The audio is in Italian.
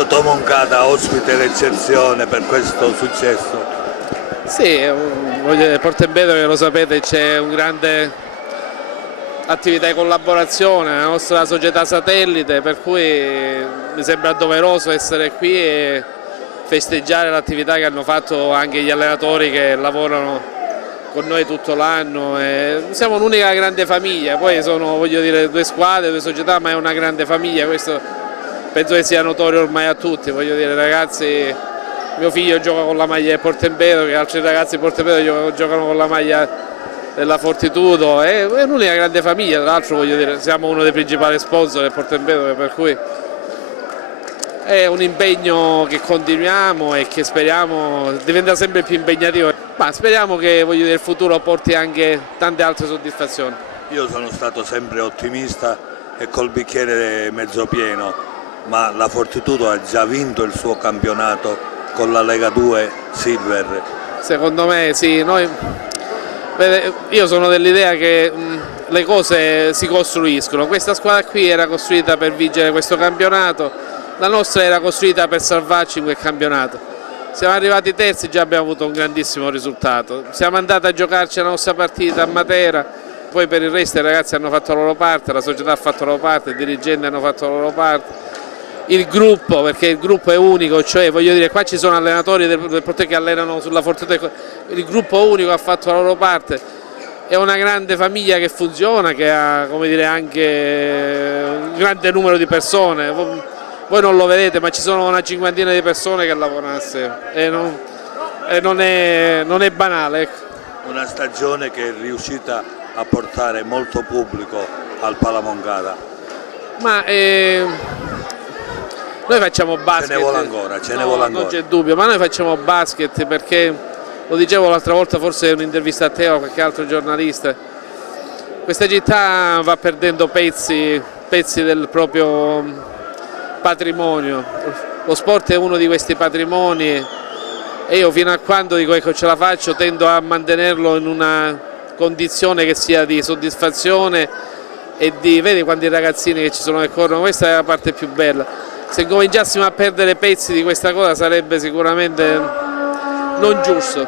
Totò Moncada ospite d'eccezione per questo successo. Sì, Porto Empedocle, lo sapete, c'è un grande attività di collaborazione, la nostra società satellite, per cui mi sembra doveroso essere qui e festeggiare l'attività che hanno fatto anche gli allenatori che lavorano con noi tutto l'anno. Siamo un'unica grande famiglia, poi sono, voglio dire, due squadre, due società, ma è una grande famiglia, questo penso che sia notorio ormai a tutti, voglio dire, ragazzi, mio figlio gioca con la maglia del Porto Empedocle, altri ragazzi del Porto Empedocle giocano con la maglia della Fortitudo, è un'unica grande famiglia, tra l'altro voglio dire, siamo uno dei principali sponsor del Porto Empedocle, per cui è un impegno che continuiamo e che speriamo diventa sempre più impegnativo, ma speriamo che, voglio dire, il futuro porti anche tante altre soddisfazioni. Io sono stato sempre ottimista e col bicchiere mezzo pieno, ma la Fortitudo ha già vinto il suo campionato con la Lega 2 Silver. Secondo me sì, io sono dell'idea che le cose si costruiscono, questa squadra qui era costruita per vincere questo campionato, la nostra era costruita per salvarci in quel campionato. Siamo arrivati terzi, già abbiamo avuto un grandissimo risultato, siamo andati a giocarci la nostra partita a Matera, poi per il resto i ragazzi hanno fatto la loro parte, la società ha fatto la loro parte, i dirigenti hanno fatto la loro parte, il gruppo, perché il gruppo è unico, cioè voglio dire, qua ci sono allenatori del Porto che allenano sulla Fortitudo, il gruppo unico ha fatto la loro parte, è una grande famiglia che funziona, che ha, come dire, anche un grande numero di persone, voi non lo vedete ma ci sono una cinquantina di persone che lavorano assieme e non è banale. Ecco. Una stagione che è riuscita a portare molto pubblico al Palamongada. Ma noi facciamo basket, ce ne vuole ancora, non c'è dubbio, ma noi facciamo basket perché, lo dicevo l'altra volta forse in un'intervista a te o a qualche altro giornalista, questa città va perdendo pezzi del proprio patrimonio, lo sport è uno di questi patrimoni e io fino a quando dico ecco ce la faccio tendo a mantenerlo in una condizione che sia di soddisfazione e di, vedi quanti ragazzini che ci sono che corrono, questa è la parte più bella. Se cominciassimo a perdere pezzi di questa cosa sarebbe sicuramente non giusto.